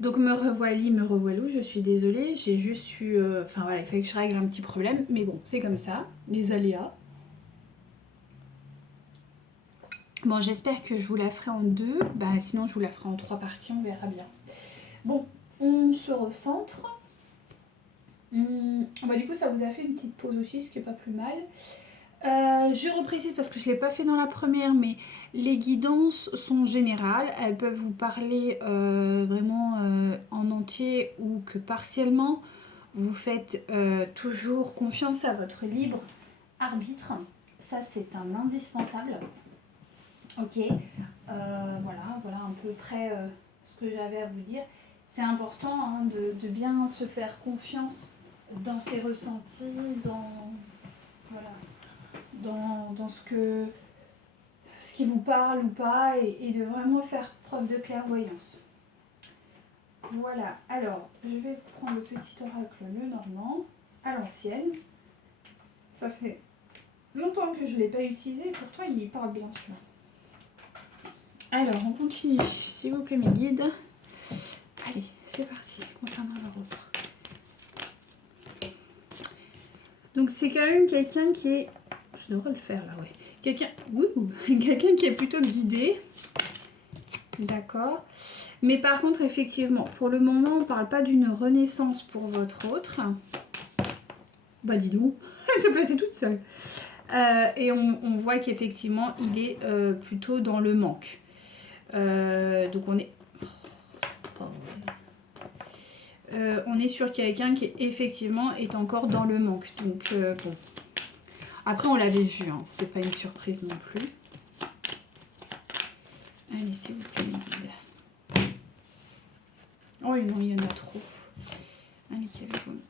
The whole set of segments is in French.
Donc me revoilà, je suis désolée, j'ai juste eu... Enfin voilà, il fallait que je règle un petit problème, mais bon, c'est comme ça, les aléas. Bon, j'espère que je vous la ferai en 2, bah sinon je vous la ferai en 3 parties, on verra bien. Bon, on se recentre. Bah du coup ça vous a fait une petite pause aussi, ce qui est pas plus mal. Je reprécise parce que je ne l'ai pas fait dans la première, mais les guidances sont générales. Elles peuvent vous parler vraiment en entier ou que partiellement. Vous faites toujours confiance à votre libre arbitre. Ça, c'est un indispensable. Ok, voilà à peu près ce que j'avais à vous dire. C'est important hein, de bien se faire confiance dans ses ressentis, voilà, dans ce qui vous parle ou pas et de vraiment faire preuve de clairvoyance. Voilà, alors je vais vous prendre le petit oracle le normand à l'ancienne. Ça fait longtemps que je ne l'ai pas utilisé et pourtant il parle bien sûr. Alors on continue, s'il vous plaît mes guides. Allez, c'est parti, concernant la vôtre. Donc c'est quand même quelqu'un qui est... Je devrais le faire là, ouais. Quelqu'un qui est plutôt guidé. D'accord. Mais par contre, effectivement, pour le moment, on ne parle pas d'une renaissance pour votre autre. Bah dis donc, elle s'est placée toute seule. Et on voit qu'effectivement, il est plutôt dans le manque. Donc on est sur quelqu'un qui effectivement est encore dans le manque. Donc bon. Après, on l'avait vu, hein, c'est pas une surprise non plus. Allez, s'il vous plaît, mes guides. Oh non, il y en a trop. Allez,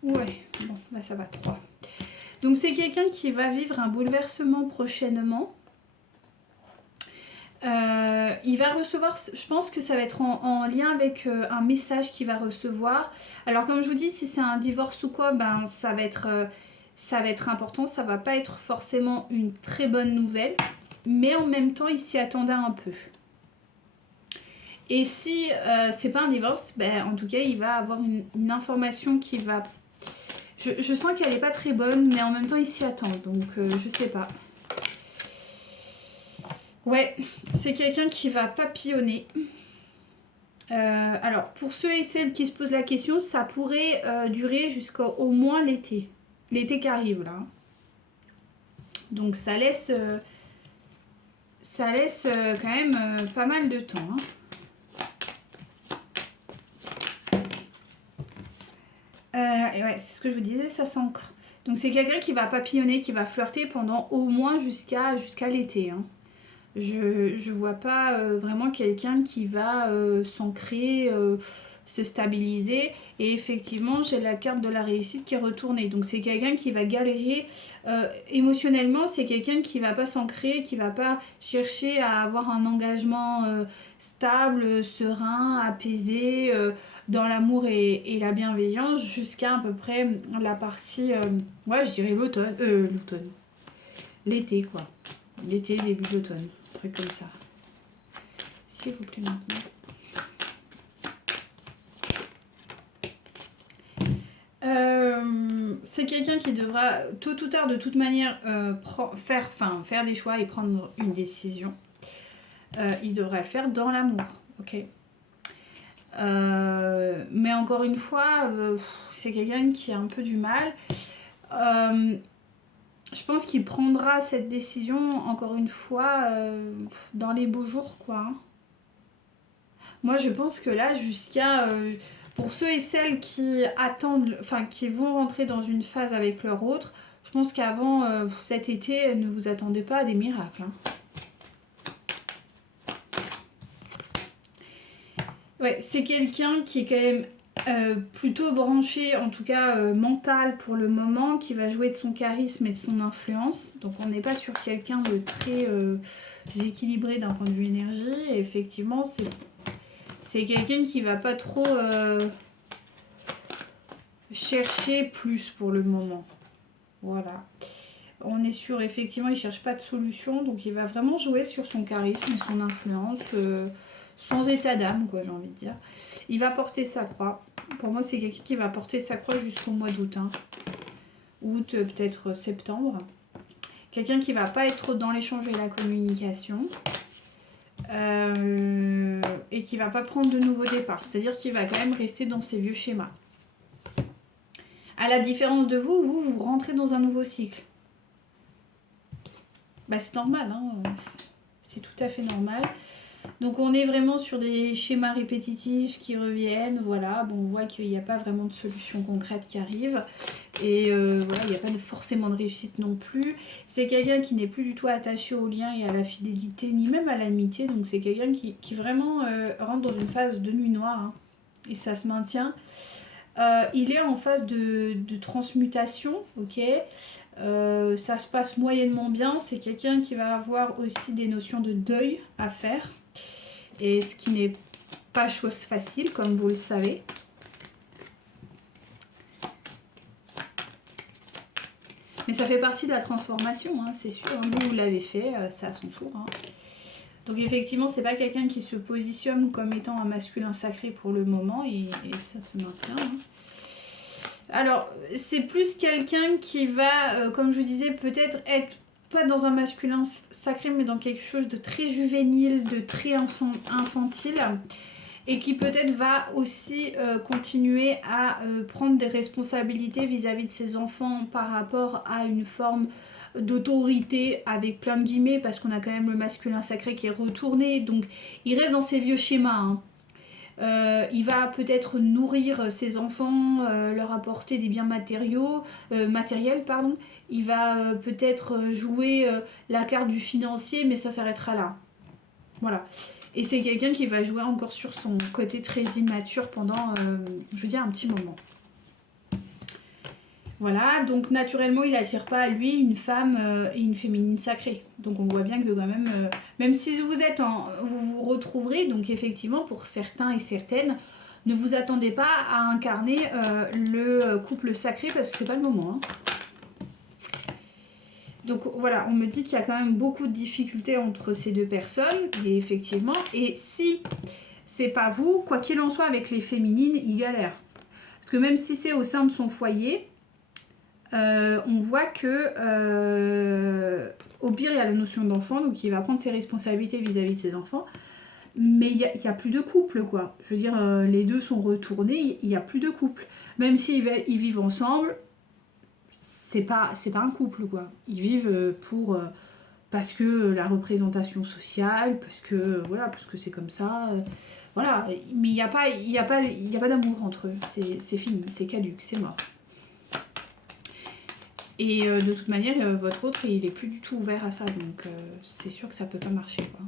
ouais, bon, là ça va, 3. Donc c'est quelqu'un qui va vivre un bouleversement prochainement. Il va recevoir, je pense que ça va être en lien avec un message qu'il va recevoir. Alors comme je vous dis, si c'est un divorce ou quoi, ben ça va être important. Ça va pas être forcément une très bonne nouvelle, mais en même temps, il s'y attendait un peu. Et si c'est pas un divorce, ben, en tout cas, il va avoir une information qui va... Je sens qu'elle n'est pas très bonne, mais en même temps, il s'y attend. Donc, je sais pas. Ouais, c'est quelqu'un qui va papillonner. Alors, pour ceux et celles qui se posent la question, ça pourrait durer jusqu'au moins l'été. L'été qui arrive, là. Donc, ça laisse quand même pas mal de temps, hein. Et ouais, c'est ce que je vous disais, ça s'ancre. Donc c'est quelqu'un qui va papillonner, qui va flirter pendant au moins jusqu'à l'été. Hein. Je vois pas vraiment quelqu'un qui va s'ancrer, se stabiliser. Et effectivement, j'ai la carte de la réussite qui est retournée. Donc c'est quelqu'un qui va galérer émotionnellement. C'est quelqu'un qui va pas s'ancrer, qui va pas chercher à avoir un engagement stable, serein, apaisé. Dans l'amour et la bienveillance jusqu'à à peu près la partie, ouais je dirais l'automne, l'été quoi, l'été, début d'automne, un truc comme ça. S'il vous plaît maintenant. C'est quelqu'un qui devra tôt ou tard de toute manière faire des choix et prendre une décision. Il devra le faire dans l'amour, ok. Mais encore une fois, c'est quelqu'un qui a un peu du mal. Je pense qu'il prendra cette décision, encore une fois, dans les beaux jours, quoi. Moi, je pense que là, jusqu'à... pour ceux et celles qui attendent, enfin, qui vont rentrer dans une phase avec leur autre, je pense qu'avant cet été, ne vous attendez pas à des miracles, hein. Ouais, c'est quelqu'un qui est quand même plutôt branché, en tout cas mental pour le moment, qui va jouer de son charisme et de son influence. Donc on n'est pas sur quelqu'un de très équilibré d'un point de vue énergie. Et effectivement, c'est quelqu'un qui va pas trop chercher plus pour le moment. Voilà. On est sûr, effectivement, il cherche pas de solution. Donc il va vraiment jouer sur son charisme et son influence. sans état d'âme, quoi, j'ai envie de dire. Il va porter sa croix. Pour moi, c'est quelqu'un qui va porter sa croix jusqu'au mois d'août. Hein. Août, peut-être septembre. Quelqu'un qui va pas être dans l'échange et la communication. Et qui va pas prendre de nouveaux départs. C'est-à-dire qu'il va quand même rester dans ses vieux schémas. À la différence de vous, vous rentrez dans un nouveau cycle. Bah, c'est normal, hein. C'est tout à fait normal. Donc on est vraiment sur des schémas répétitifs qui reviennent, voilà. Bon, on voit qu'il n'y a pas vraiment de solution concrète qui arrive. Et voilà, il n'y a pas forcément de réussite non plus. C'est quelqu'un qui n'est plus du tout attaché au lien et à la fidélité, ni même à l'amitié. Donc c'est quelqu'un qui vraiment rentre dans une phase de nuit noire. Hein, et ça se maintient. Il est en phase de transmutation, ok. Ça se passe moyennement bien. C'est quelqu'un qui va avoir aussi des notions de deuil à faire. Et ce qui n'est pas chose facile, comme vous le savez. Mais ça fait partie de la transformation, hein, c'est sûr. Vous l'avez fait, c'est à son tour. Hein. Donc effectivement, c'est pas quelqu'un qui se positionne comme étant un masculin sacré pour le moment. Et ça se maintient. Hein. Alors, c'est plus quelqu'un qui va, comme je vous disais, peut-être être pas dans un masculin sacré, mais dans quelque chose de très juvénile, de très infantile, et qui peut-être va aussi continuer à prendre des responsabilités vis-à-vis de ses enfants par rapport à une forme d'autorité avec plein de guillemets, parce qu'on a quand même le masculin sacré qui est retourné, donc il reste dans ses vieux schémas, hein. Il va peut-être nourrir ses enfants, leur apporter des biens matériels, pardon. Il va peut-être jouer la carte du financier, mais ça s'arrêtera là. Voilà. Et c'est quelqu'un qui va jouer encore sur son côté très immature pendant, je veux dire, un petit moment. Voilà, donc naturellement, il n'attire pas à lui une femme et une féminine sacrée. Donc on voit bien que quand même, même si vous êtes vous vous retrouverez, donc effectivement pour certains et certaines, ne vous attendez pas à incarner le couple sacré parce que c'est pas le moment. Hein. Donc voilà, on me dit qu'il y a quand même beaucoup de difficultés entre ces deux personnes, et effectivement, et si c'est pas vous, quoi qu'il en soit avec les féminines, il galère. Parce que même si c'est au sein de son foyer, on voit que au pire il y a la notion d'enfant, donc il va prendre ses responsabilités vis-à-vis de ses enfants, mais il y a plus de couple, quoi. Je veux dire, les deux sont retournés, il n'y a plus de couple. Même s'ils vivent ensemble, c'est pas un couple, quoi. Ils vivent parce que la représentation sociale, parce que voilà, parce que c'est comme ça, voilà. Mais il n'y a pas d'amour entre eux. C'est fini, c'est caduc, c'est mort. Et de toute manière, votre autre, il est plus du tout ouvert à ça, donc c'est sûr que ça peut pas marcher, quoi.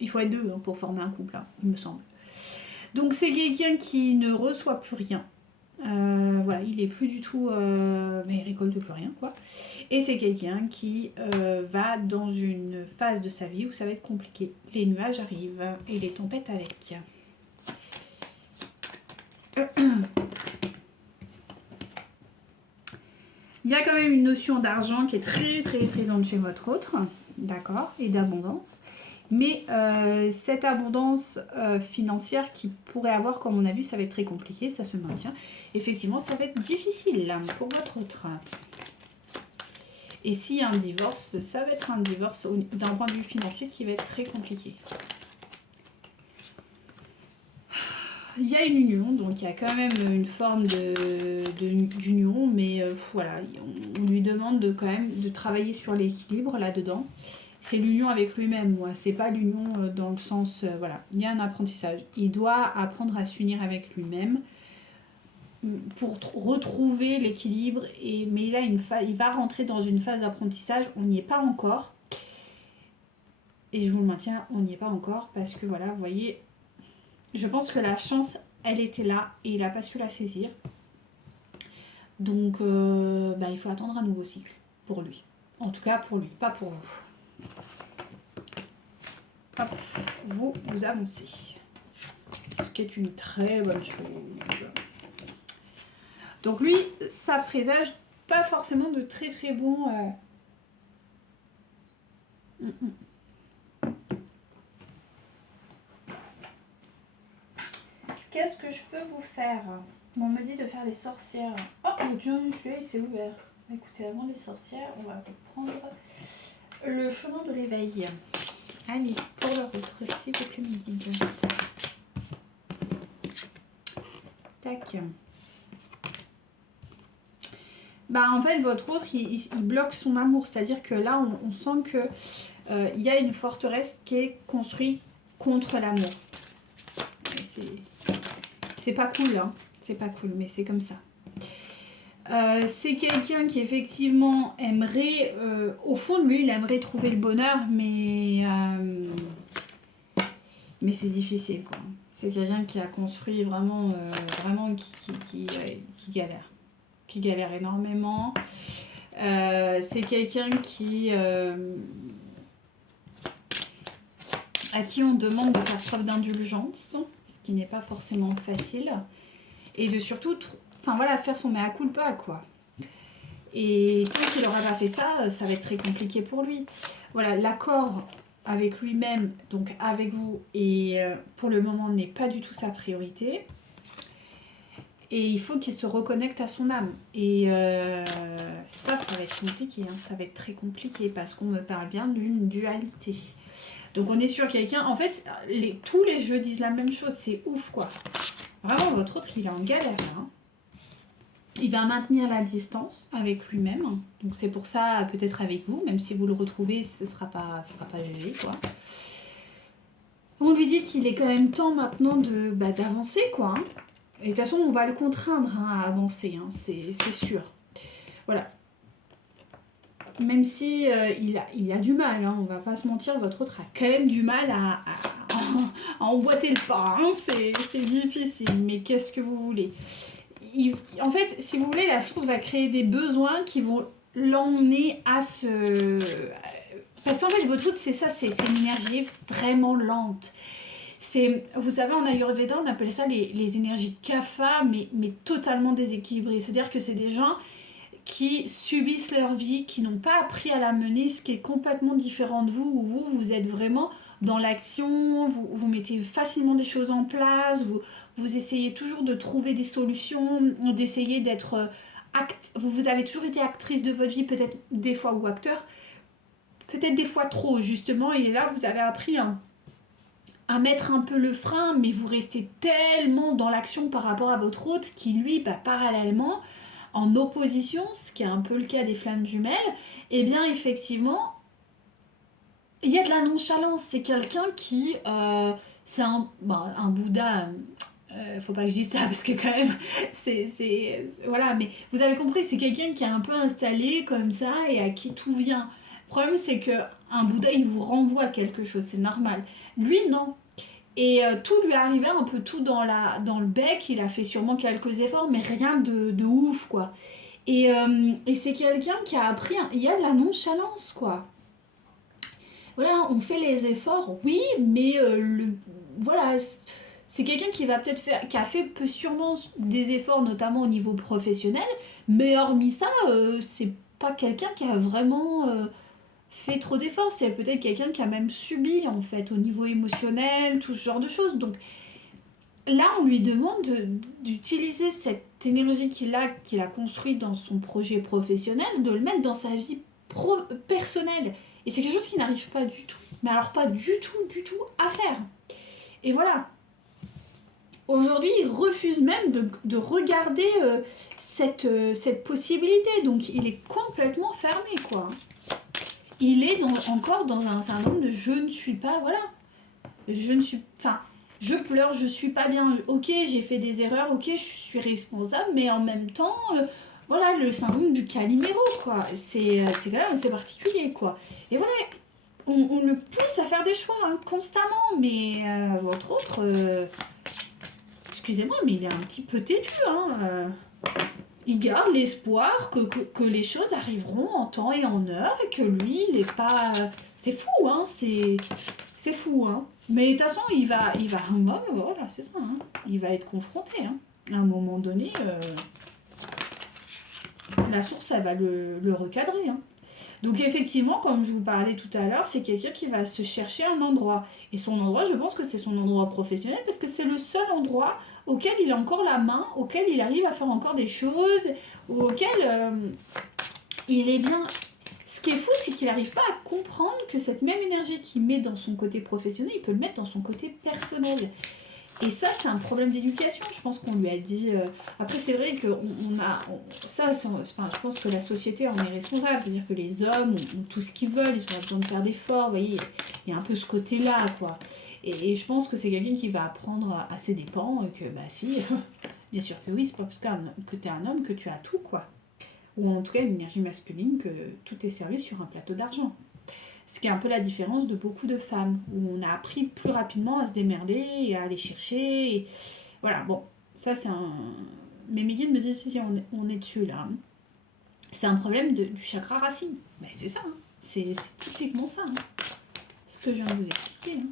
Il faut être deux hein, pour former un couple, hein, il me semble. Donc c'est quelqu'un qui ne reçoit plus rien. Voilà, il est plus du tout... mais il récolte plus rien, quoi. Et c'est quelqu'un qui va dans une phase de sa vie où ça va être compliqué. Les nuages arrivent et les tempêtes avec. Il y a quand même une notion d'argent qui est très très présente chez votre autre, d'accord, et d'abondance. Mais cette abondance financière qu'il pourrait avoir, comme on a vu, ça va être très compliqué, ça se maintient. Effectivement, ça va être difficile pour votre autre. Et s'il y a un divorce, ça va être un divorce d'un point de vue financier qui va être très compliqué. Il y a une union, donc il y a quand même une forme d'union, mais voilà, on lui demande quand même de travailler sur l'équilibre là-dedans. C'est l'union avec lui-même, moi. C'est pas l'union dans le sens, voilà, il y a un apprentissage. Il doit apprendre à s'unir avec lui-même pour retrouver l'équilibre. Mais là, il va rentrer dans une phase d'apprentissage. On n'y est pas encore. Et je vous le maintiens, on n'y est pas encore parce que voilà, vous voyez, je pense que la chance, elle était là et il n'a pas su la saisir. Donc, il faut attendre un nouveau cycle pour lui. En tout cas, pour lui, pas pour vous. Hop, vous avancez. Ce qui est une très bonne chose. Donc lui, ça présage pas forcément de très très bons... qu'est-ce que je peux vous faire? On me dit de faire les sorcières. Oh, le Dieu, celui-là, il s'est ouvert. Écoutez, avant les sorcières, on va prendre le chemin de l'éveil. Allez, pour le autre, s'il vous plaît, mes guides. Tac. Bah, en fait, votre autre, il bloque son amour. C'est-à-dire que là, on sent que il y a une forteresse qui est construite contre l'amour. C'est pas cool, hein. C'est pas cool, mais c'est comme ça. C'est quelqu'un qui effectivement aimerait, au fond de lui, il aimerait trouver le bonheur, mais c'est difficile, quoi. C'est quelqu'un qui a construit vraiment, qui galère énormément. C'est quelqu'un à qui on demande de faire preuve d'indulgence, ce qui n'est pas forcément facile, et de surtout, faire son mea culpa, quoi. Et tant qu'il n'aura pas fait ça, ça va être très compliqué pour lui. Voilà, l'accord avec lui-même, donc avec vous, et pour le moment n'est pas du tout sa priorité. Et il faut qu'il se reconnecte à son âme. Et ça va être compliqué, hein. Ça va être très compliqué parce qu'on me parle bien d'une dualité. Donc on est sur quelqu'un... En fait, tous les jeux disent la même chose. C'est ouf, quoi. Vraiment, votre autre, il est en galère, hein. Il va maintenir la distance avec lui-même. Donc c'est pour ça, peut-être avec vous, même si vous le retrouvez, ce sera pas géré, quoi. On lui dit qu'il est quand même temps maintenant d'avancer, quoi, hein. Et de toute façon, on va le contraindre, hein, à avancer, hein, c'est sûr. Voilà. Même si il a du mal, hein, on va pas se mentir, votre autre a quand même du mal à emboîter le pas, hein, c'est difficile, mais qu'est-ce que vous voulez? En fait, si vous voulez, la source va créer des besoins qui vont l'emmener à se... Parce qu'en fait, votre autre, c'est ça, c'est une énergie vraiment lente. Vous savez, en Ayurveda, on appelle ça les énergies kapha, mais totalement déséquilibrées. C'est-à-dire que c'est des gens qui subissent leur vie, qui n'ont pas appris à la mener, ce qui est complètement différent de vous, où vous êtes vraiment dans l'action, vous mettez facilement des choses en place, vous essayez toujours de trouver des solutions, d'essayer d'être... Vous avez toujours été actrice de votre vie, peut-être des fois, ou acteur, peut-être des fois trop, justement, et là, vous avez appris à mettre un peu le frein, mais vous restez tellement dans l'action par rapport à votre hôte qui, lui, parallèlement, en opposition, ce qui est un peu le cas des flammes jumelles, eh bien, effectivement, il y a de la nonchalance. C'est quelqu'un qui... c'est un Bouddha... faut pas que je dise ça, parce que quand même, voilà, mais vous avez compris, c'est quelqu'un qui est un peu installé comme ça et à qui tout vient. Le problème, c'est qu'un Bouddha, il vous renvoie à quelque chose, c'est normal. Lui, non. Et tout lui est arrivé un peu tout dans le bec. Il a fait sûrement quelques efforts, mais rien de ouf, quoi. Et c'est quelqu'un qui a appris... Il y a de la nonchalance, quoi. Voilà, on fait les efforts, oui, mais voilà... C'est quelqu'un qui va peut-être faire... Qui a fait sûrement des efforts, notamment au niveau professionnel. Mais hormis ça, c'est pas quelqu'un qui a vraiment... fait trop d'efforts, c'est peut-être quelqu'un qui a même subi en fait au niveau émotionnel, tout ce genre de choses. Donc là, on lui demande d'utiliser cette énergie qu'il a construite dans son projet professionnel, de le mettre dans sa vie personnelle. Et c'est quelque chose qui n'arrive pas du tout, mais alors pas du tout à faire. Et voilà. Aujourd'hui, il refuse même de regarder cette possibilité. Donc il est complètement fermé, quoi. Il est encore dans un syndrome de je ne suis pas, voilà. Je pleure, je suis pas bien. Ok, j'ai fait des erreurs, ok, je suis responsable, mais en même temps, voilà, le syndrome du Calimero, quoi. C'est quand même assez particulier, quoi. Et voilà, on le pousse à faire des choix, hein, constamment, mais votre autre, excusez-moi, mais il est un petit peu têtu, hein. Il garde l'espoir que les choses arriveront en temps et en heure et que lui, il n'est pas... C'est fou, hein, c'est fou, hein. Mais de toute façon, il va voilà, c'est ça, hein. Il va être confronté, hein. À un moment donné, la source, elle va le recadrer, hein. Donc effectivement, comme je vous parlais tout à l'heure, c'est quelqu'un qui va se chercher un endroit. Et son endroit, je pense que c'est son endroit professionnel parce que c'est le seul endroit auquel il a encore la main, auquel il arrive à faire encore des choses, ou auquel il est bien. Ce qui est fou, c'est qu'il n'arrive pas à comprendre que cette même énergie qu'il met dans son côté professionnel, il peut le mettre dans son côté personnel. Et ça, c'est un problème d'éducation. Je pense qu'on lui a dit. Après, c'est vrai que je pense que la société en est responsable. C'est-à-dire que les hommes ont tout ce qu'ils veulent, ils ont pas besoin de faire d'efforts. Vous voyez, il y a un peu ce côté-là, quoi. Et je pense que c'est quelqu'un qui va apprendre à ses dépens. Et que, bah, si, bien sûr que oui, c'est pas parce que tu es un homme que tu as tout, quoi. Ou en tout cas, une énergie masculine, que tout est servi sur un plateau d'argent. Ce qui est un peu la différence de beaucoup de femmes, où on a appris plus rapidement à se démerder et à aller chercher. Et... Voilà, bon, ça c'est un... Mais mes guides me disent, si on est dessus là. C'est un problème du chakra racine. Mais c'est ça, hein. C'est typiquement ça. Hein. Ce que je viens de vous expliquer. Hein.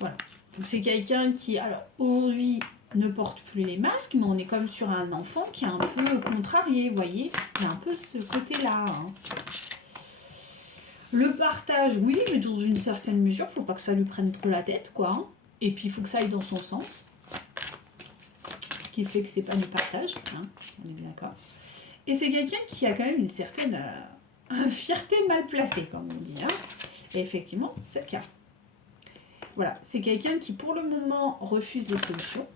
Voilà. Donc c'est quelqu'un qui, alors aujourd'hui, ne porte plus les masques, mais on est comme sur un enfant qui est un peu contrarié, vous voyez. Il y a un peu ce côté-là. Hein. Le partage, oui, mais dans une certaine mesure, faut pas que ça lui prenne trop la tête, quoi. Hein. Et puis, il faut que ça aille dans son sens. Ce qui fait que c'est pas du partage, hein. On est bien d'accord. Et c'est quelqu'un qui a quand même une certaine fierté mal placée, comme on dit. Hein. Et effectivement, c'est le cas. Voilà, c'est quelqu'un qui, pour le moment, refuse des solutions.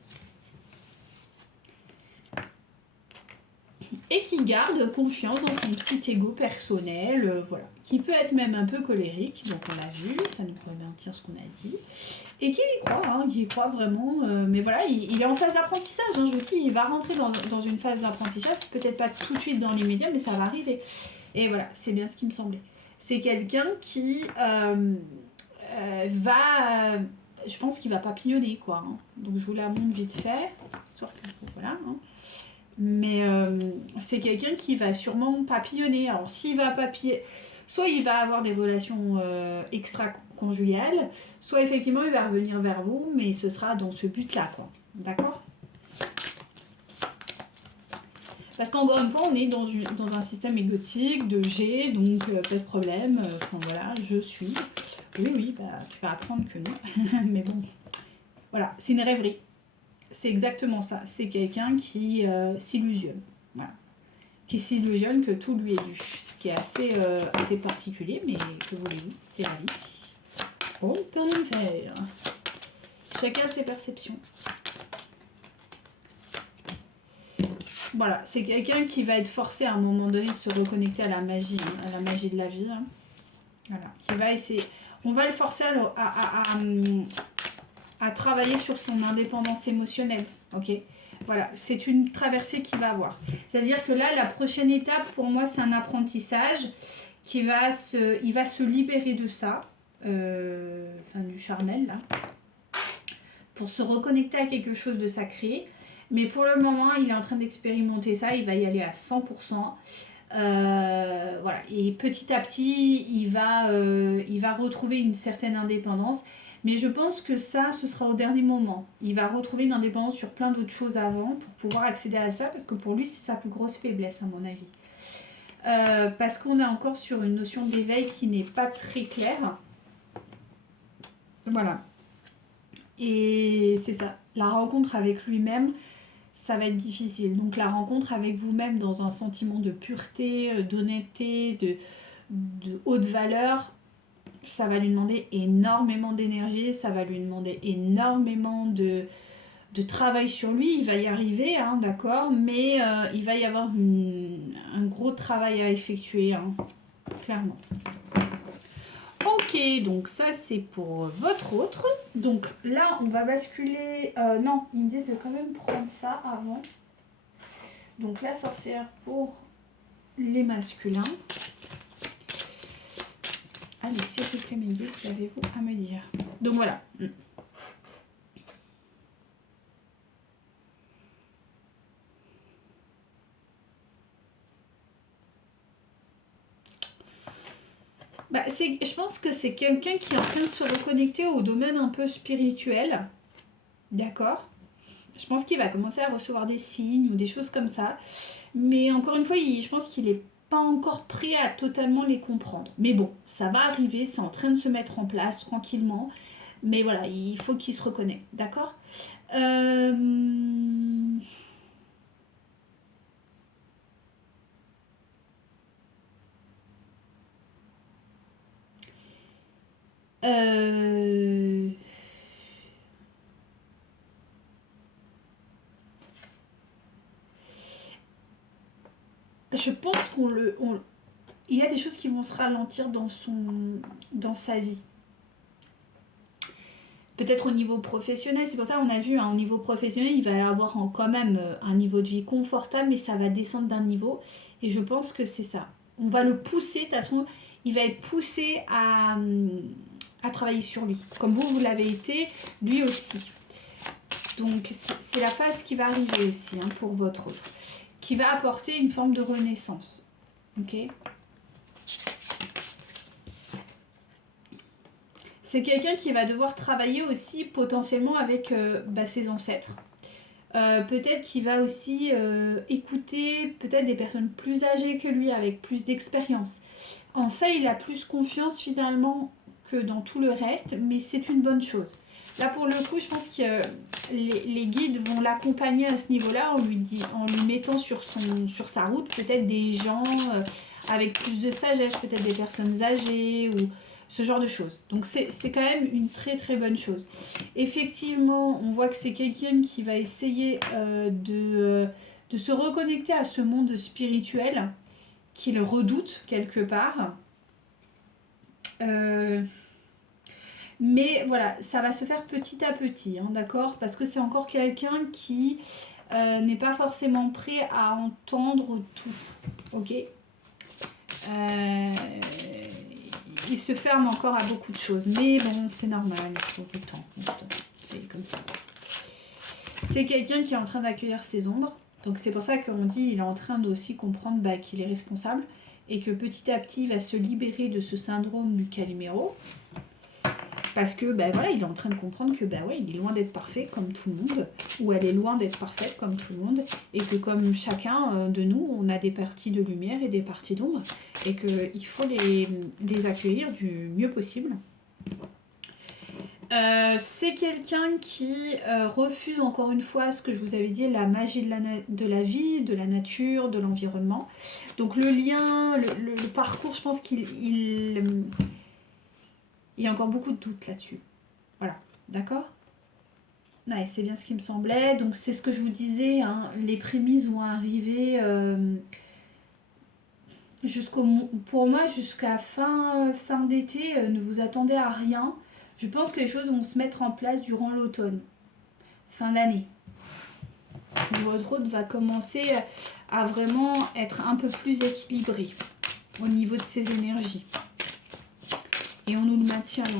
Et qui garde confiance dans son petit ego personnel, voilà, qui peut être même un peu colérique, donc on l'a vu, ça nous retient ce qu'on a dit, et qui y croit, hein, qui y croit vraiment, mais voilà, il est en phase d'apprentissage, hein, je vous dis, il va rentrer dans une phase d'apprentissage, peut-être pas tout de suite dans l'immédiat, mais ça va arriver, et voilà, c'est bien ce qui me semblait. C'est quelqu'un qui je pense qu'il va papillonner, quoi, hein. Donc je vous la montre vite fait, histoire que, voilà, hein. Mais c'est quelqu'un qui va sûrement papillonner. Alors s'il va papillonner, soit il va avoir des relations extra-conjugales, soit effectivement il va revenir vers vous, mais ce sera dans ce but-là, quoi. D'accord ? Parce qu'encore une fois, on est dans un système égotique de G, donc pas de problème. Enfin voilà, je suis. Oui, bah tu vas apprendre que non. Mais bon, voilà, c'est une rêverie. C'est exactement ça. C'est quelqu'un qui s'illusionne. Voilà. Qui s'illusionne que tout lui est dû. Ce qui est assez particulier, mais que voulez-vous, c'est la vie. On peut rien faire. Chacun ses perceptions. Voilà, c'est quelqu'un qui va être forcé à un moment donné de se reconnecter à la magie de la vie. Hein. Voilà, qui va essayer. On va le forcer à travailler sur son indépendance émotionnelle, ok ? Voilà, c'est une traversée qu'il va avoir. C'est-à-dire que là, la prochaine étape, pour moi, c'est un apprentissage il va se libérer de ça, du charnel, là, pour se reconnecter à quelque chose de sacré. Mais pour le moment, il est en train d'expérimenter ça, il va y aller à 100%. Voilà, et petit à petit, il va retrouver une certaine indépendance. Mais je pense que ça, ce sera au dernier moment. Il va retrouver une indépendance sur plein d'autres choses avant pour pouvoir accéder à ça, parce que pour lui, c'est sa plus grosse faiblesse, à mon avis. Parce qu'on est encore sur une notion d'éveil qui n'est pas très claire. Voilà. Et c'est ça. La rencontre avec lui-même, ça va être difficile. Donc la rencontre avec vous-même dans un sentiment de pureté, d'honnêteté, de haute valeur, ça va lui demander énormément d'énergie, ça va lui demander énormément de travail sur lui. Il va y arriver, hein, d'accord, mais il va y avoir un gros travail à effectuer, hein, clairement. Ok, donc ça c'est pour votre autre. Donc là, on va basculer... non, ils me disent de quand même prendre ça avant. Donc la sorcière pour les masculins. Allez, s'il vous plaît, mes guides, qu'avez-vous à me dire? Donc voilà. Bah, je pense que c'est quelqu'un qui est en train de se reconnecter au domaine un peu spirituel. D'accord? Je pense qu'il va commencer à recevoir des signes ou des choses comme ça. Mais encore une fois, je pense qu'il n'est pas encore prêt à totalement les comprendre. Mais bon, ça va arriver, c'est en train de se mettre en place tranquillement. Mais voilà, il faut qu'il se reconnecte, d'accord. Euh, je pense il y a des choses qui vont se ralentir dans sa vie. Peut-être au niveau professionnel, c'est pour ça qu'on a vu, hein, au niveau professionnel, il va avoir quand même un niveau de vie confortable, mais ça va descendre d'un niveau. Et je pense que c'est ça. On va le pousser, de toute façon, il va être poussé à travailler sur lui. Comme vous l'avez été, lui aussi. Donc c'est la phase qui va arriver aussi, hein, pour votre autre, qui va apporter une forme de renaissance. Ok ? C'est quelqu'un qui va devoir travailler aussi potentiellement avec ses ancêtres. Peut-être qu'il va aussi écouter peut-être des personnes plus âgées que lui, avec plus d'expérience. En ça, il a plus confiance finalement que dans tout le reste, mais c'est une bonne chose. Là, pour le coup, je pense que les guides vont l'accompagner à ce niveau-là en lui mettant sur sa route peut-être des gens avec plus de sagesse, peut-être des personnes âgées ou ce genre de choses. Donc c'est quand même une très très bonne chose. Effectivement, on voit que c'est quelqu'un qui va essayer de se reconnecter à ce monde spirituel qu'il redoute quelque part. Mais voilà, ça va se faire petit à petit, hein, d'accord ? Parce que c'est encore quelqu'un qui n'est pas forcément prêt à entendre tout, ok ? Il se ferme encore à beaucoup de choses, mais bon, c'est normal, il faut du temps. C'est comme ça. C'est quelqu'un qui est en train d'accueillir ses ombres, donc c'est pour ça qu'on dit qu'il est en train d'aussi comprendre qu'il est responsable et que petit à petit il va se libérer de ce syndrome du Calimero. Parce que voilà, il est en train de comprendre que il est loin d'être parfait comme tout le monde, ou elle est loin d'être parfaite comme tout le monde, et que comme chacun de nous, on a des parties de lumière et des parties d'ombre, et qu'il faut les accueillir du mieux possible. C'est quelqu'un qui refuse encore une fois ce que je vous avais dit, la magie de la vie, de la nature, de l'environnement. Donc le lien, le parcours, je pense qu'il y a encore beaucoup de doutes là-dessus. Voilà, d'accord ? Ouais, c'est bien ce qui me semblait. Donc c'est ce que je vous disais, hein, les prémices vont arriver pour moi jusqu'à fin d'été. Ne vous attendez à rien. Je pense que les choses vont se mettre en place durant l'automne, fin d'année. Votre autre va commencer à vraiment être un peu plus équilibré au niveau de ses énergies. Et on nous le maintient là.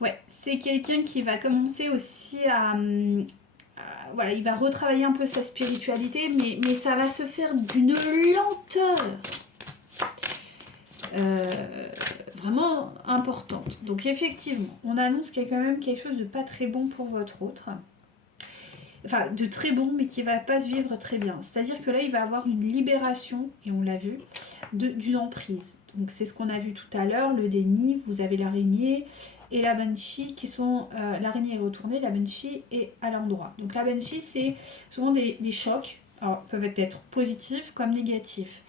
Ouais, c'est quelqu'un qui va commencer aussi voilà, il va retravailler un peu sa spiritualité, mais ça va se faire d'une lenteur vraiment importante. Donc effectivement, on annonce qu'il y a quand même quelque chose de pas très bon pour votre autre. Enfin, de très bon, mais qui va pas se vivre très bien. C'est-à-dire que là, il va avoir une libération, et on l'a vu, d'une emprise. Donc c'est ce qu'on a vu tout à l'heure, le déni, vous avez l'araignée et la banshee qui sont... l'araignée est retournée, la banshee est à l'endroit. Donc la banshee, c'est souvent des chocs, alors peuvent être positifs comme négatifs.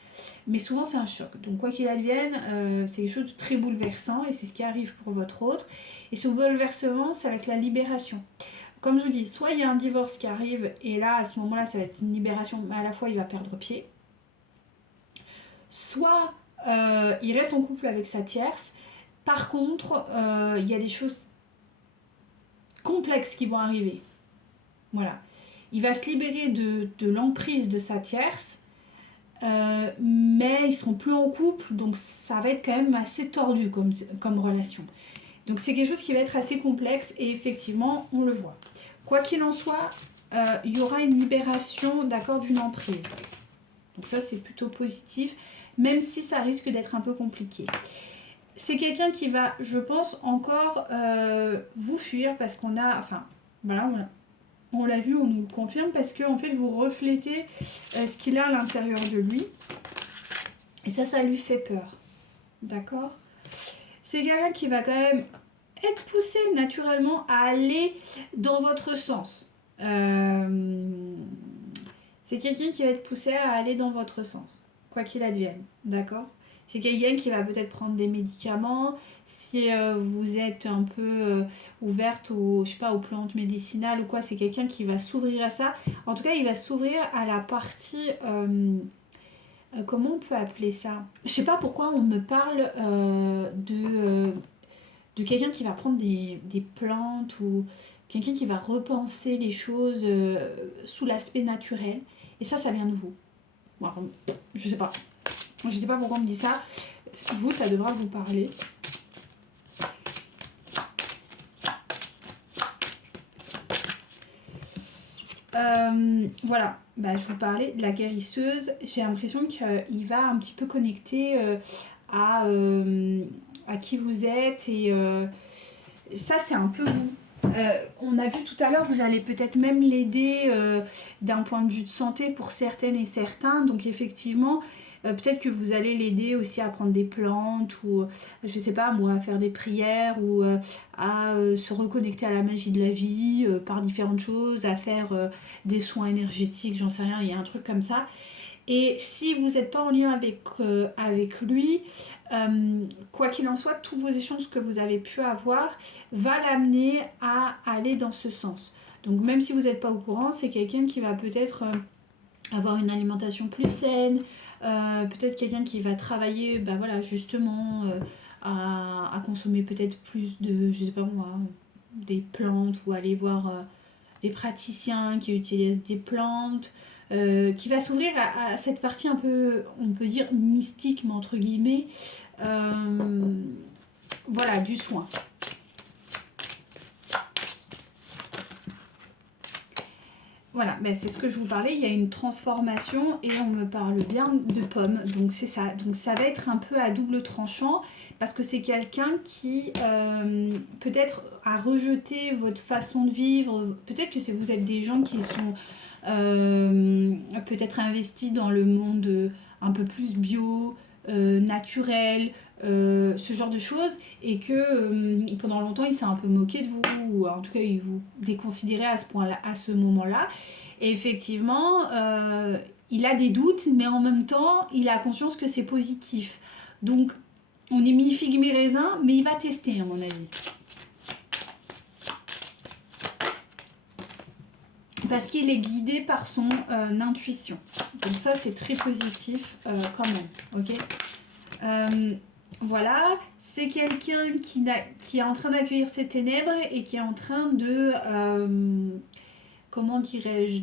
Mais souvent c'est un choc. Donc quoi qu'il advienne, c'est quelque chose de très bouleversant et c'est ce qui arrive pour votre autre. Et ce bouleversement, ça va être la libération. Comme je vous dis, soit il y a un divorce qui arrive et là, à ce moment-là, ça va être une libération, mais à la fois il va perdre pied. Soit il reste en couple avec sa tierce. Par contre, il y a des choses complexes qui vont arriver. Voilà. Il va se libérer de l'emprise de sa tierce. Mais ils seront plus en couple, donc ça va être quand même assez tordu comme relation. Donc c'est quelque chose qui va être assez complexe et effectivement on le voit. Quoi qu'il en soit, il y aura une libération d'une emprise. Donc ça c'est plutôt positif, même si ça risque d'être un peu compliqué. C'est quelqu'un qui va, je pense, encore vous fuir parce qu'on a, enfin voilà, on l'a vu, on nous le confirme parce que en fait vous reflétez ce qu'il a à l'intérieur de lui et ça lui fait peur, d'accord ? c'est quelqu'un qui va quand même être poussé naturellement à aller dans votre sens. C'est quelqu'un qui va être poussé à aller dans votre sens, quoi qu'il advienne, d'accord? C'est quelqu'un qui va peut-être prendre des médicaments. Si vous êtes un peu ouverte aux, je sais pas, aux plantes médicinales ou quoi, c'est quelqu'un qui va s'ouvrir à ça. En tout cas, il va s'ouvrir à la partie... comment on peut appeler ça? Je sais pas pourquoi on me parle de quelqu'un qui va prendre des plantes ou quelqu'un qui va repenser les choses sous l'aspect naturel. Et ça vient de vous. Bon, je sais pas. Je sais pas pourquoi on me dit ça. Vous, ça devra vous parler. Voilà, bah, je vous parlais de la guérisseuse. J'ai l'impression qu'il va un petit peu connecter à qui vous êtes et ça c'est un peu vous. On a vu tout à l'heure, vous allez peut-être même l'aider d'un point de vue de santé pour certaines et certains. Donc effectivement, peut-être que vous allez l'aider aussi à prendre des plantes ou, je sais pas moi, à faire des prières ou à se reconnecter à la magie de la vie par différentes choses, à faire des soins énergétiques, j'en sais rien, il y a un truc comme ça. Et si vous n'êtes pas en lien avec lui, quoi qu'il en soit, tous vos échanges que vous avez pu avoir va l'amener à aller dans ce sens. Donc même si vous n'êtes pas au courant, c'est quelqu'un qui va peut-être avoir une alimentation plus saine, peut-être quelqu'un qui va travailler bah voilà, justement à consommer peut-être plus de, je sais pas moi, des plantes ou aller voir des praticiens qui utilisent des plantes, qui va s'ouvrir à cette partie un peu, on peut dire mystique, mais entre guillemets, voilà, du soin. Voilà, ben c'est ce que je vous parlais, il y a une transformation et on me parle bien de pommes, donc c'est ça. Donc ça va être un peu à double tranchant parce que c'est quelqu'un qui peut-être a rejeté votre façon de vivre, peut-être que vous êtes des gens qui sont peut-être investis dans le monde un peu plus bio, naturel, ce genre de choses, et que pendant longtemps il s'est un peu moqué de vous, ou en tout cas il vous déconsidérait à ce point-là, à ce moment-là. Et effectivement, il a des doutes, mais en même temps, il a conscience que c'est positif. Donc, on est mi-figue, mi-raisin, mais il va tester, à mon avis. Parce qu'il est guidé par son intuition. Donc ça, c'est très positif quand même, ok. Voilà, c'est quelqu'un qui est en train d'accueillir ses ténèbres et qui est en train de... comment dirais-je,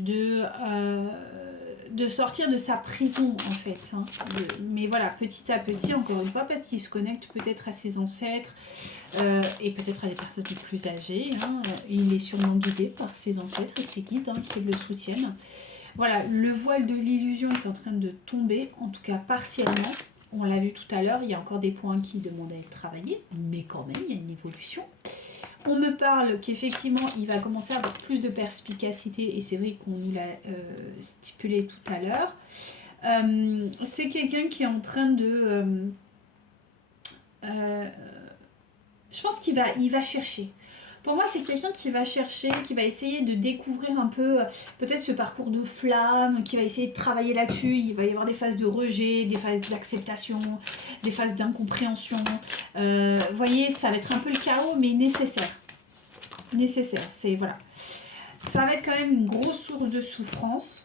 de sortir de sa prison en fait, hein. Mais voilà, petit à petit, encore une fois, parce qu'il se connecte peut-être à ses ancêtres et peut-être à des personnes plus âgées, hein. Il est sûrement guidé par ses ancêtres et ses guides, hein, qui le soutiennent. Voilà, le voile de l'illusion est en train de tomber, en tout cas partiellement. On l'a vu tout à l'heure, il y a encore des points qui demandent à être travaillés, mais quand même, il y a une évolution. On me parle qu'effectivement, il va commencer à avoir plus de perspicacité, et c'est vrai qu'on nous l'a stipulé tout à l'heure. C'est quelqu'un qui est en train de... je pense qu'il va chercher. Pour moi, c'est quelqu'un qui va chercher, qui va essayer de découvrir un peu peut-être ce parcours de flamme, qui va essayer de travailler là-dessus. Il va y avoir des phases de rejet, des phases d'acceptation, des phases d'incompréhension. Vous voyez, ça va être un peu le chaos, mais nécessaire. Nécessaire, c'est voilà. Ça va être quand même une grosse source de souffrance,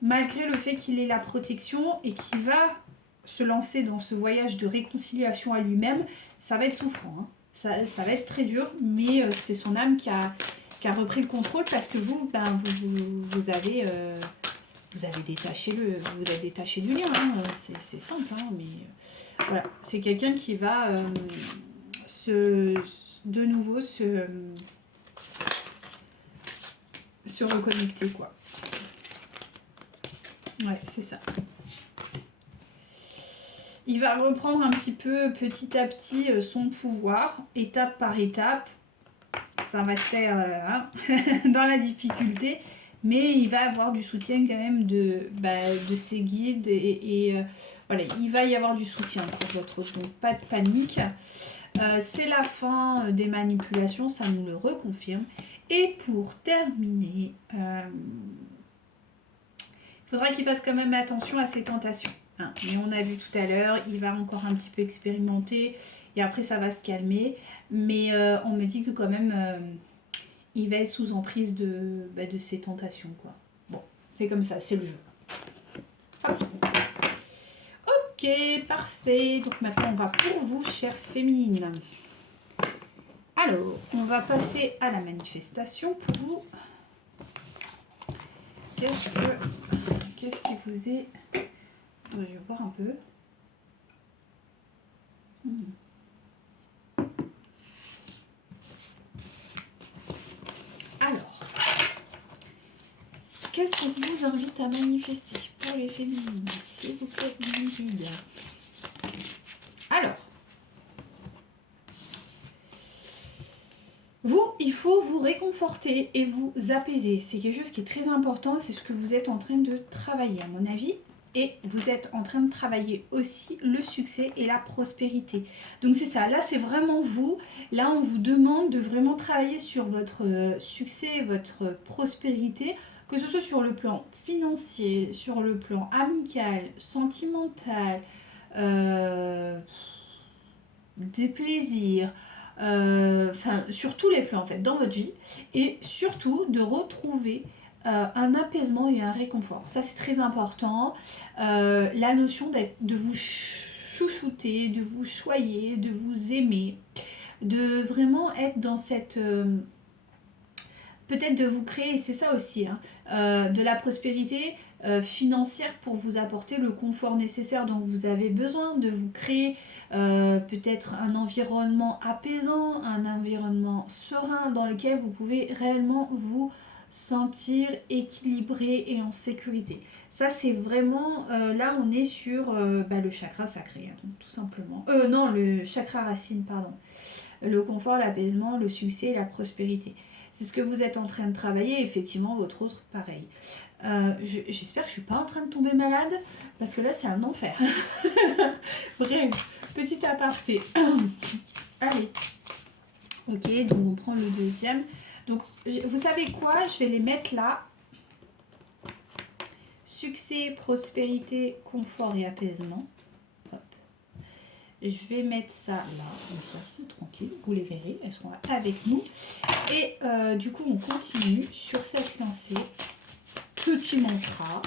malgré le fait qu'il ait la protection et qu'il va se lancer dans ce voyage de réconciliation à lui-même. Ça va être souffrant, hein. Ça va être très dur, mais c'est son âme qui a repris le contrôle parce que vous avez détaché vous êtes détaché du lien, hein. C'est simple, hein, mais voilà, c'est quelqu'un qui va de nouveau se reconnecter, quoi. Ouais, c'est ça. Il va reprendre un petit peu, petit à petit, son pouvoir, étape par étape. Ça va se faire dans la difficulté, mais il va avoir du soutien quand même de ses guides. Et voilà, il va y avoir du soutien pour votre autre, donc pas de panique. C'est la fin des manipulations, ça nous le reconfirme. Et pour terminer, il faudra qu'il fasse quand même attention à ses tentations. Hein. Mais on a vu tout à l'heure, il va encore un petit peu expérimenter et après ça va se calmer. Mais on me dit que quand même, il va être sous emprise de ses tentations, quoi. Bon, c'est comme ça, c'est le jeu. Ah. Ok, parfait. Donc maintenant, on va pour vous, chère féminine. Alors, on va passer à la manifestation pour vous. Qu'est-ce qui vous est... Je vais voir un peu. Alors, qu'est-ce qu'on vous invite à manifester pour les féminines, s'il vous plaît, Lily. Alors, vous, il faut vous réconforter et vous apaiser. C'est quelque chose qui est très important, c'est ce que vous êtes en train de travailler, à mon avis. Et vous êtes en train de travailler aussi le succès et la prospérité. Donc c'est ça, là c'est vraiment vous. Là on vous demande de vraiment travailler sur votre succès, votre prospérité, que ce soit sur le plan financier, sur le plan amical, sentimental, des plaisirs, enfin sur tous les plans en fait dans votre vie. Et surtout de retrouver un apaisement et un réconfort. Ça, c'est très important. La notion de vous chouchouter, de vous choyer, de vous aimer, de vraiment être dans cette... peut-être de vous créer, c'est ça aussi, hein, de la prospérité financière pour vous apporter le confort nécessaire dont vous avez besoin, de vous créer peut-être un environnement apaisant, un environnement serein dans lequel vous pouvez réellement vous sentir équilibré et en sécurité. Ça, c'est vraiment, là, on est sur le chakra sacré, hein, tout simplement. Non, le chakra racine, pardon. Le confort, l'apaisement, le succès et la prospérité. C'est ce que vous êtes en train de travailler, effectivement, votre autre, pareil. J'espère que je ne suis pas en train de tomber malade, parce que là, c'est un enfer. Bref, petit aparté. Allez. Ok, donc on prend le deuxième. Donc, vous savez quoi? Je vais les mettre là. Succès, prospérité, confort et apaisement. Hop. Je vais mettre ça là, comme ça, c'est tranquille. Vous les verrez, elles sont avec nous. Et du coup, on continue sur cette lancée. Petit mantra.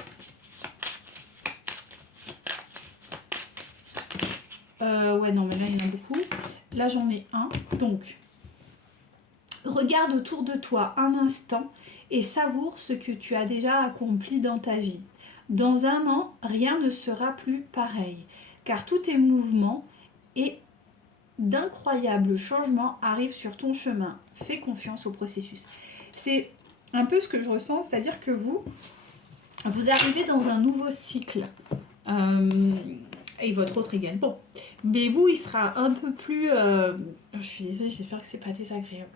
Ouais, non, mais là, il y en a beaucoup. Là, j'en ai un. Donc, regarde autour de toi un instant et savoure ce que tu as déjà accompli dans ta vie. Dans un an, rien ne sera plus pareil, car tous tes mouvements et d'incroyables changements arrivent sur ton chemin. Fais confiance au processus. C'est un peu ce que je ressens, c'est-à-dire que vous arrivez dans un nouveau cycle. Et votre autre également. Mais vous, il sera un peu plus... je suis désolée, j'espère que c'est pas désagréable.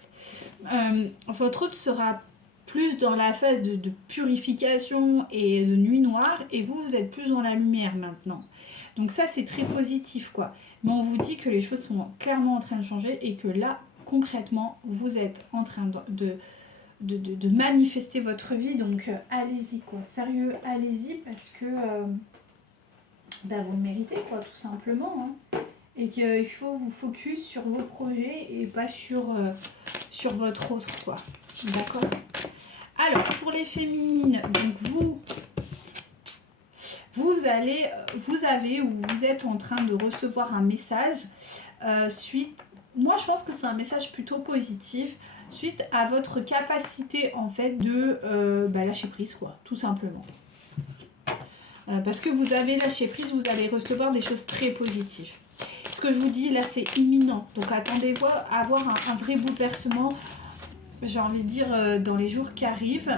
Votre autre sera plus dans la phase de purification et de nuit noire, et vous, vous êtes plus dans la lumière maintenant. Donc ça, c'est très positif, quoi. Mais on vous dit que les choses sont clairement en train de changer et que là, concrètement, vous êtes en train de manifester votre vie. Donc allez-y, quoi. Sérieux, allez-y, parce que vous le méritez, quoi, tout simplement. Hein. Et qu'il faut vous focus sur vos projets et pas sur votre autre, quoi. D'accord? Alors, pour les féminines, donc vous avez ou vous êtes en train de recevoir un message suite... Moi, je pense que c'est un message plutôt positif suite à votre capacité, en fait, de lâcher prise, quoi, tout simplement. Parce que vous avez lâché prise, vous allez recevoir des choses très positives. Ce que je vous dis, là, c'est imminent. Donc, attendez-vous à avoir un vrai bouleversement, j'ai envie de dire, dans les jours qui arrivent.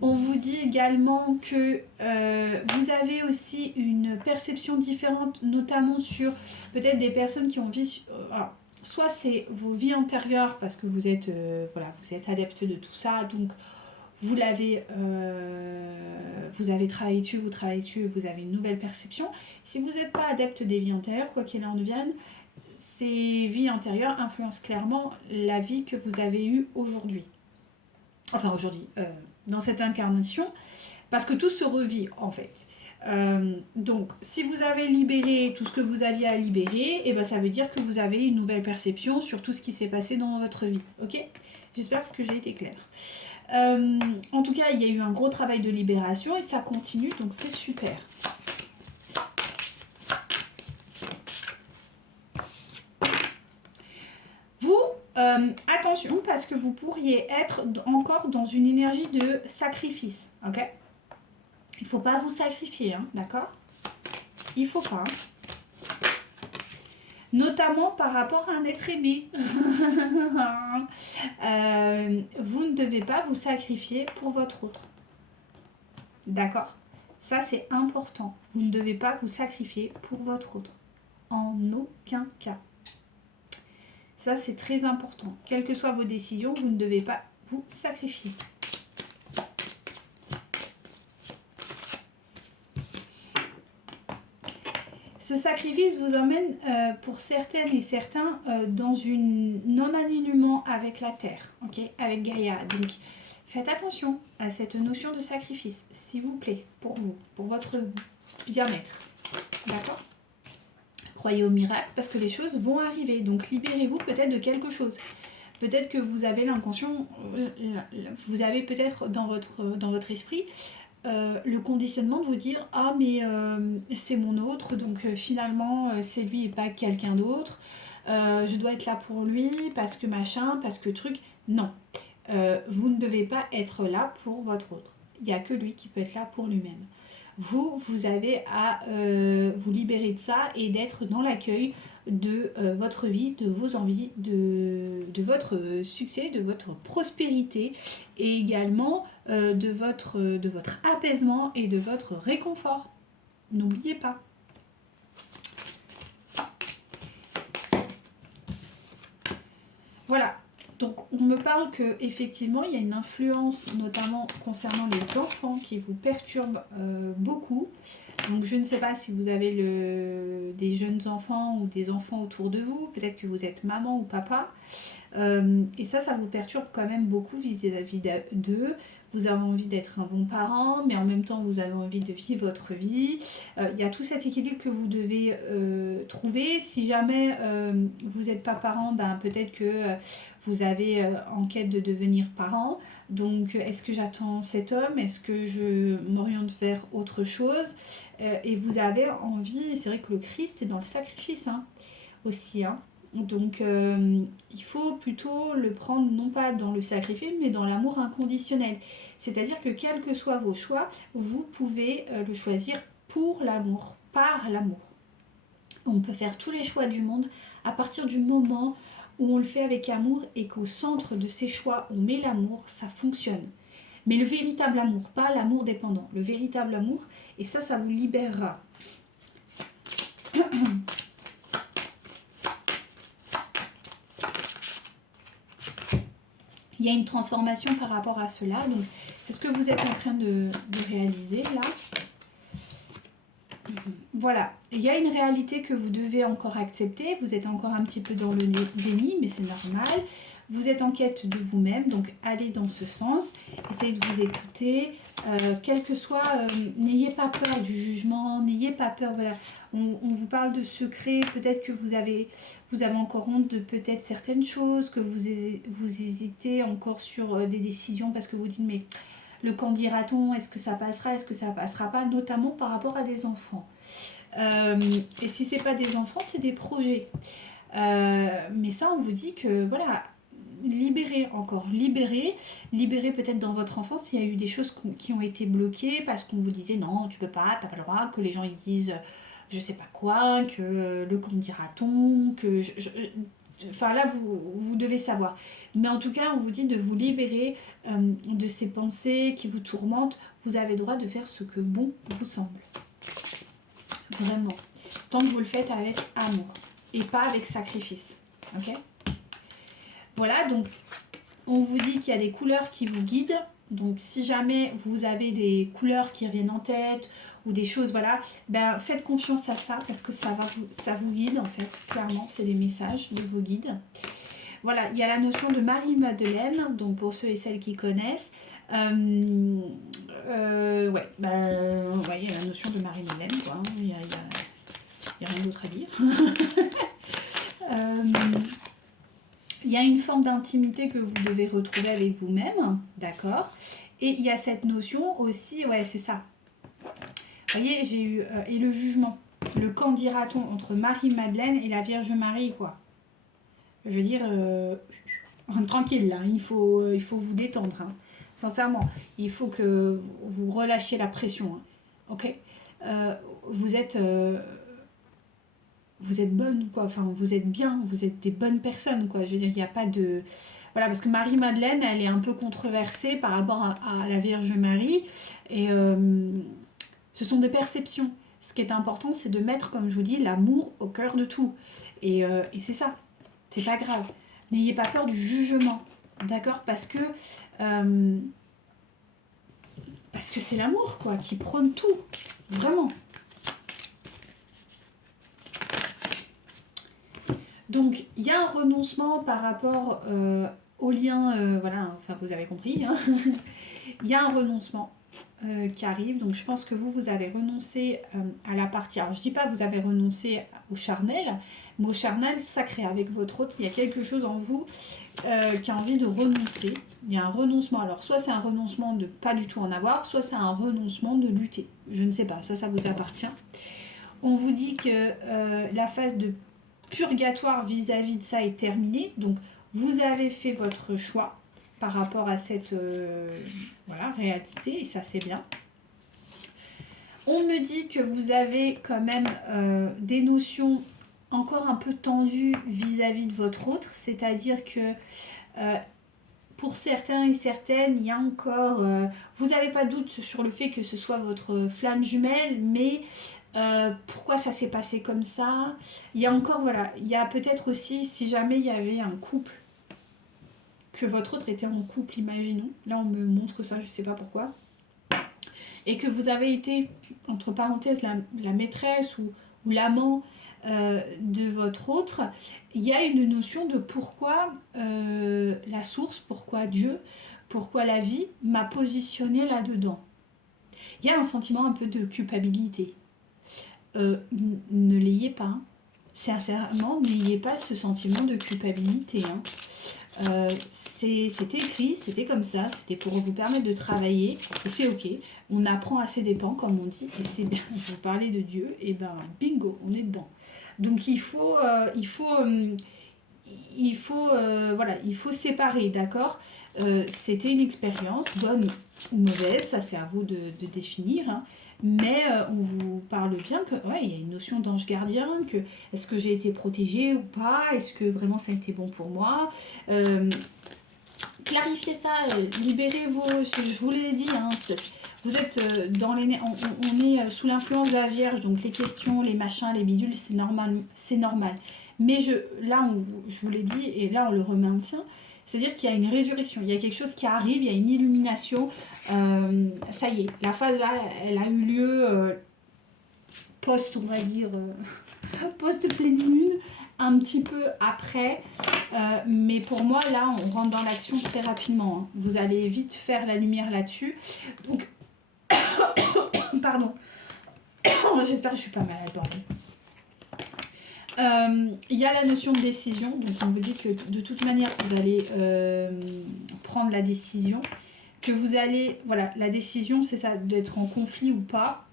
On vous dit également que vous avez aussi une perception différente, notamment sur peut-être des personnes qui ont vécu... alors, soit c'est vos vies antérieures, parce que vous êtes, vous êtes adepte de tout ça, donc vous avez travaillé dessus, vous travaillez dessus, vous avez une nouvelle perception. Si vous n'êtes pas adepte des vies antérieures, quoi qu'il en devienne, ces vies antérieures influencent clairement la vie que vous avez eue aujourd'hui. Enfin aujourd'hui, dans cette incarnation, parce que tout se revit en fait. Donc, si vous avez libéré tout ce que vous aviez à libérer, et ben, ça veut dire que vous avez une nouvelle perception sur tout ce qui s'est passé dans votre vie. Ok? J'espère que j'ai été claire. En tout cas, il y a eu un gros travail de libération et ça continue, donc c'est super. Vous, attention, parce que vous pourriez être encore dans une énergie de sacrifice. Ok? Il ne faut pas vous sacrifier, hein, d'accord? Il ne faut pas. Notamment par rapport à un être aimé. Vous ne devez pas vous sacrifier pour votre autre. D'accord? Ça, c'est important. Vous ne devez pas vous sacrifier pour votre autre. En aucun cas. Ça, c'est très important. Quelles que soient vos décisions, vous ne devez pas vous sacrifier. Ce sacrifice vous emmène pour certaines et certains dans une non-alignement avec la Terre, ok, avec Gaïa. Donc, faites attention à cette notion de sacrifice, s'il vous plaît, pour vous, pour votre bien-être. D'accord? Croyez au miracle parce que les choses vont arriver. Donc, libérez-vous peut-être de quelque chose. Peut-être que vous avez l'inconscient, vous avez peut-être dans votre esprit le conditionnement de vous dire ah mais c'est mon autre donc finalement c'est lui et pas quelqu'un d'autre, je dois être là pour lui parce que machin, parce que truc. Non, vous ne devez pas être là pour votre autre, il n'y a que lui qui peut être là pour lui-même. Vous avez à vous libérer de ça et d'être dans l'accueil de votre vie, de vos envies, de votre succès, de votre prospérité et également de votre apaisement et de votre réconfort. N'oubliez pas. Voilà. Donc on me parle qu'effectivement il y a une influence notamment concernant les enfants qui vous perturbe beaucoup. Donc je ne sais pas si vous avez des jeunes enfants ou des enfants autour de vous, peut-être que vous êtes maman ou papa. Et ça vous perturbe quand même beaucoup vis-à-vis d'eux. Vous avez envie d'être un bon parent, mais en même temps vous avez envie de vivre votre vie. Il y a tout cet équilibre que vous devez trouver. Si jamais vous n'êtes pas parent, ben, peut-être que vous avez en quête de devenir parent. Donc est-ce que j'attends cet homme? Est-ce que je m'oriente vers autre chose? Et vous avez envie, c'est vrai que le Christ est dans le sacrifice hein, aussi. Hein. Donc il faut plutôt le prendre non pas dans le sacrifice mais dans l'amour inconditionnel. C'est-à-dire que quels que soient vos choix, vous pouvez le choisir pour l'amour, par l'amour. On peut faire tous les choix du monde à partir du moment où on le fait avec amour et qu'au centre de ces choix on met l'amour, ça fonctionne. Mais le véritable amour, pas l'amour dépendant, le véritable amour, et ça vous libérera. Il y a une transformation par rapport à cela, donc c'est ce que vous êtes en train de réaliser là. Voilà, il y a une réalité que vous devez encore accepter, vous êtes encore un petit peu dans le déni, mais c'est normal. Vous êtes en quête de vous-même, donc allez dans ce sens, essayez de vous écouter, quel que soit, n'ayez pas peur du jugement, n'ayez pas peur, voilà. On vous parle de secrets, peut-être que vous avez encore honte de peut-être certaines choses, que vous hésitez encore sur des décisions parce que vous dites mais le qu'en dira-t-on, est-ce que ça passera, est-ce que ça passera pas, notamment par rapport à des enfants. Et si c'est pas des enfants, c'est des projets. Mais ça, on vous dit que voilà, libérez peut-être dans votre enfance s'il y a eu des choses qui ont été bloquées parce qu'on vous disait non, tu peux pas, t'as pas le droit, que les gens ils disent je sais pas quoi, que le qu'en dira-t-on, que enfin là vous devez savoir. Mais en tout cas, on vous dit de vous libérer de ces pensées qui vous tourmentent. Vous avez le droit de faire ce que bon vous semble. Vraiment. Tant que vous le faites avec amour et pas avec sacrifice. Ok ? Voilà, donc on vous dit qu'il y a des couleurs qui vous guident. Donc si jamais vous avez des couleurs qui reviennent en tête ou des choses, voilà, ben, faites confiance à ça parce que ça vous guide en fait, clairement, c'est des messages de vos guides. Voilà, il y a la notion de Marie-Madeleine, donc pour ceux et celles qui connaissent, ouais, ouais, il y a la notion de Marie-Madeleine, quoi, il y a rien d'autre à dire. Il y a une forme d'intimité que vous devez retrouver avec vous-même, d'accord? Et il y a cette notion aussi, ouais, c'est ça. Vous voyez, j'ai eu, et le jugement, le qu'en dira-t-on entre Marie-Madeleine et la Vierge Marie, quoi. Je veux dire, tranquille, là, il faut vous détendre, hein. Sincèrement, il faut que vous relâchiez la pression, hein. Ok, vous êtes bonne, quoi, enfin, vous êtes bien, vous êtes des bonnes personnes, quoi. Je veux dire, il n'y a pas de... Voilà, parce que Marie-Madeleine, elle est un peu controversée par rapport à la Vierge Marie, et ce sont des perceptions. Ce qui est important, c'est de mettre, comme je vous dis, l'amour au cœur de tout. Et c'est ça, c'est pas grave. N'ayez pas peur du jugement, d'accord? Parce que c'est l'amour, quoi, qui prône tout, vraiment. Donc, il y a un renoncement par rapport au lien, voilà, enfin, vous avez compris, hein. Il y a un renoncement qui arrive, donc je pense que vous avez renoncé à la partie, alors je dis pas que vous avez renoncé au charnel, mais au charnel sacré avec votre autre, il y a quelque chose en vous qui a envie de renoncer. Il y a un renoncement, alors soit c'est un renoncement de pas du tout en avoir, soit c'est un renoncement de lutter, je ne sais pas, ça vous appartient. On vous dit que la phase de purgatoire vis-à-vis de ça est terminée, donc vous avez fait votre choix par rapport à cette voilà, réalité, et ça c'est bien. On me dit que vous avez quand même des notions encore un peu tendues vis-à-vis de votre autre, c'est-à-dire que pour certains et certaines, il y a encore... vous n'avez pas de doute sur le fait que ce soit votre flamme jumelle, mais pourquoi ça s'est passé comme ça? Il y a encore, voilà, il y a peut-être aussi, si jamais il y avait un couple, que votre autre était en couple, imaginons. Là, on me montre ça, je ne sais pas pourquoi. Et que vous avez été, entre parenthèses, la maîtresse ou l'amant de votre autre, il y a une notion de pourquoi la source, pourquoi Dieu, pourquoi la vie m'a positionné là-dedans. Il y a un sentiment un peu de culpabilité. Ne l'ayez pas. Hein. Sincèrement, n'ayez pas ce sentiment de culpabilité. Hein. C'était écrit, c'était comme ça, c'était pour vous permettre de travailler, et c'est ok. On apprend à ses dépens, comme on dit, et c'est bien. Je vous parlais de Dieu, et ben bingo, on est dedans. Donc il faut voilà, il faut séparer, d'accord? C'était une expérience, bonne ou mauvaise, ça c'est à vous de définir, hein. Mais on vous parle bien que ouais, il y a une notion d'ange gardien, que est-ce que j'ai été protégée ou pas, est-ce que vraiment ça a été bon pour moi, clarifiez ça, libérez vos, je vous l'ai dit, hein, vous êtes dans les, on est sous l'influence de la Vierge, donc les questions, les machins, les bidules, c'est normal, c'est normal. Mais là, je vous l'ai dit, et là on le maintient, c'est-à-dire qu'il y a une résurrection, il y a quelque chose qui arrive, il y a une illumination, ça y est, la phase là, elle a eu lieu post, on va dire, post-pleine lune, un petit peu après, mais pour moi là on rentre dans l'action très rapidement, hein. Vous allez vite faire la lumière là-dessus, donc pardon, j'espère que je suis pas malade, bordel. Il y a la notion de décision, donc on vous dit que de toute manière vous allez prendre la décision, que vous allez, voilà, la décision c'est ça, d'être en conflit ou pas,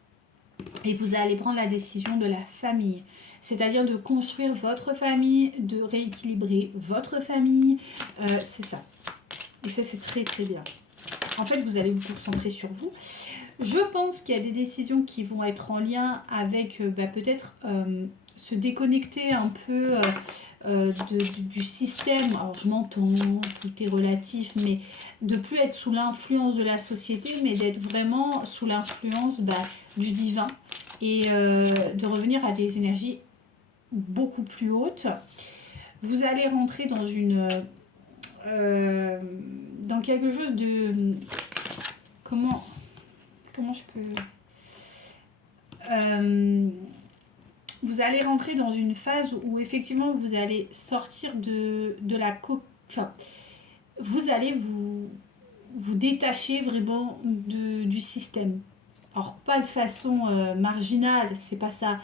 et vous allez prendre la décision de la famille, c'est-à-dire de construire votre famille, de rééquilibrer votre famille, c'est ça, et ça c'est très très bien. En fait vous allez vous concentrer sur vous. Je pense qu'il y a des décisions qui vont être en lien avec peut-être se déconnecter un peu du système. Alors je m'entends, tout est relatif, mais de plus être sous l'influence de la société, mais d'être vraiment sous l'influence du divin et de revenir à des énergies beaucoup plus hautes. Vous allez rentrer dans dans quelque chose de... Comment je peux... vous allez rentrer dans une phase où effectivement vous allez sortir de la enfin, vous allez vous détacher vraiment du système. Alors pas de façon marginale, c'est pas ça,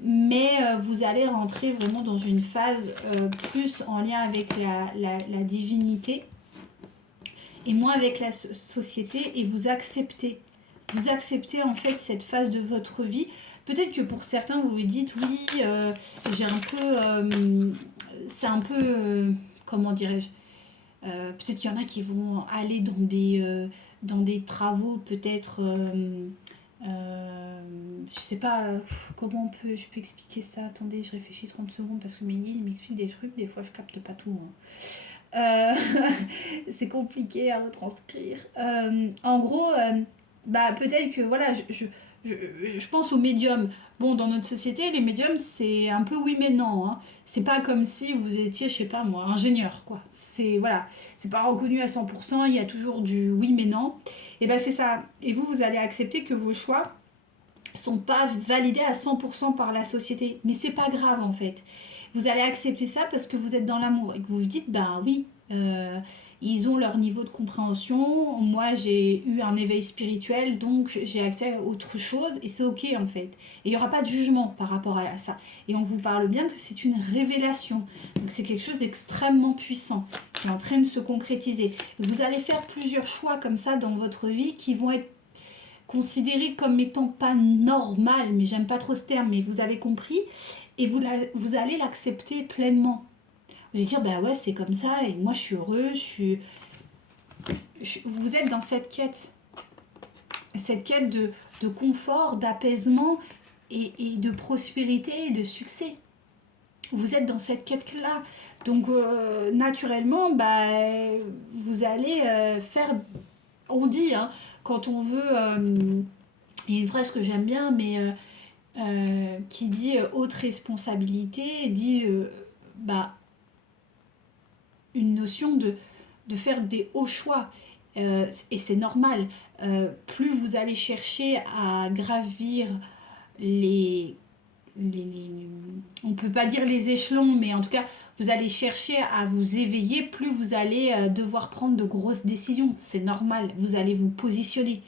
mais vous allez rentrer vraiment dans une phase plus en lien avec la divinité et moins avec la société, et vous acceptez en fait cette phase de votre vie. Peut-être que pour certains vous vous dites oui, j'ai un peu, c'est un peu, comment dirais-je, peut-être qu'il y en a qui vont aller dans des travaux peut-être, je sais pas, comment je peux expliquer ça. Attendez, je réfléchis 30 secondes parce que mes guides m'expliquent des trucs, des fois je capte pas tout, hein. C'est compliqué à retranscrire. En gros, bah, peut-être que voilà, je pense aux médiums. Bon, dans notre société, les médiums, c'est un peu oui mais non, hein. C'est pas comme si vous étiez, je sais pas moi, ingénieur, quoi. C'est voilà, c'est pas reconnu à 100%, il y a toujours du oui mais non. Et ben c'est ça. Et vous allez accepter que vos choix sont pas validés à 100% par la société. Mais c'est pas grave en fait. Vous allez accepter ça parce que vous êtes dans l'amour et que vous vous dites, ben oui, ils ont leur niveau de compréhension. Moi, j'ai eu un éveil spirituel, donc j'ai accès à autre chose et c'est ok en fait. Et il n'y aura pas de jugement par rapport à ça. Et on vous parle bien que c'est une révélation. Donc c'est quelque chose d'extrêmement puissant qui est en train de se concrétiser. Vous allez faire plusieurs choix comme ça dans votre vie qui vont être considérés comme étant pas normal, mais j'aime pas trop ce terme, mais vous avez compris, et vous allez l'accepter pleinement. Vous allez dire, bah ouais, c'est comme ça, et moi je suis heureux, vous êtes dans cette quête de confort, d'apaisement et de prospérité et de succès. Vous êtes dans cette quête-là. Donc, naturellement, bah, vous allez faire... On dit, hein, quand on veut... il y a une phrase que j'aime bien, mais qui dit haute responsabilité, dit bah, une notion de faire des hauts choix. Et c'est normal. Plus vous allez chercher à gravir on peut pas dire les échelons, mais en tout cas, vous allez chercher à vous éveiller, plus vous allez devoir prendre de grosses décisions. C'est normal, vous allez vous positionner.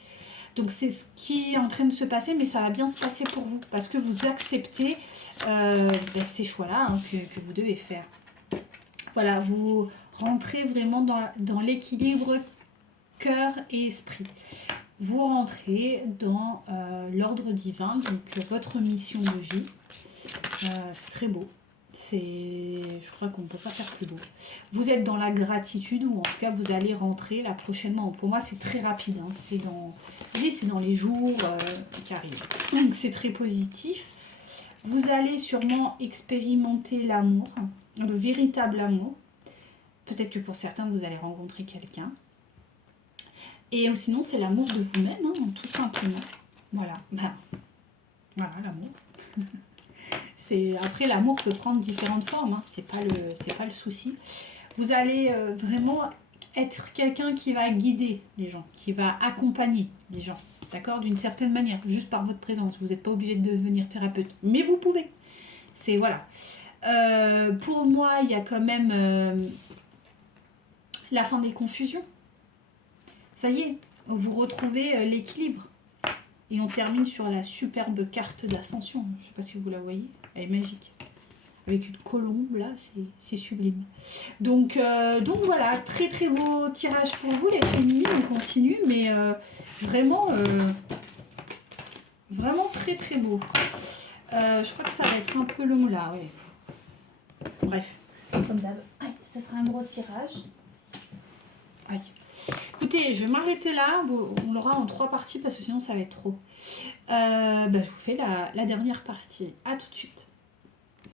Donc c'est ce qui est en train de se passer, mais ça va bien se passer pour vous, parce que vous acceptez ces choix-là, hein, que vous devez faire. Voilà, vous rentrez vraiment dans l'équilibre cœur et esprit. Vous rentrez dans l'ordre divin, donc votre mission de vie. C'est très beau. Je crois qu'on ne peut pas faire plus beau. Vous êtes dans la gratitude, ou en tout cas vous allez rentrer là prochainement. Pour moi c'est très rapide, hein. C'est dans les jours qui arrivent. Donc c'est très positif. Vous allez sûrement expérimenter l'amour, le véritable amour. Peut-être que pour certains vous allez rencontrer quelqu'un. Et sinon c'est l'amour de vous-même, hein, tout simplement. Voilà, voilà l'amour. Après, l'amour peut prendre différentes formes, hein. C'est pas le souci. Vous allez vraiment être quelqu'un qui va guider les gens, qui va accompagner les gens, d'accord, d'une certaine manière, juste par votre présence. Vous n'êtes pas obligé de devenir thérapeute, mais vous pouvez. C'est voilà. Pour moi, il y a quand même la fin des confusions. Ça y est, vous retrouvez l'équilibre. Et on termine sur la superbe carte d'ascension. Je ne sais pas si vous la voyez. Elle est magique. Avec une colombe, là, c'est sublime. Donc voilà, très très beau tirage pour vous, les féminines. On continue, mais vraiment très très beau. Je crois que ça va être un peu long, là, ouais. Bref, comme d'hab. Ça sera un gros tirage. Aïe. Écoutez, je vais m'arrêter là. On l'aura en 3 parties parce que sinon ça va être trop. Je vous fais la dernière partie. À tout de suite.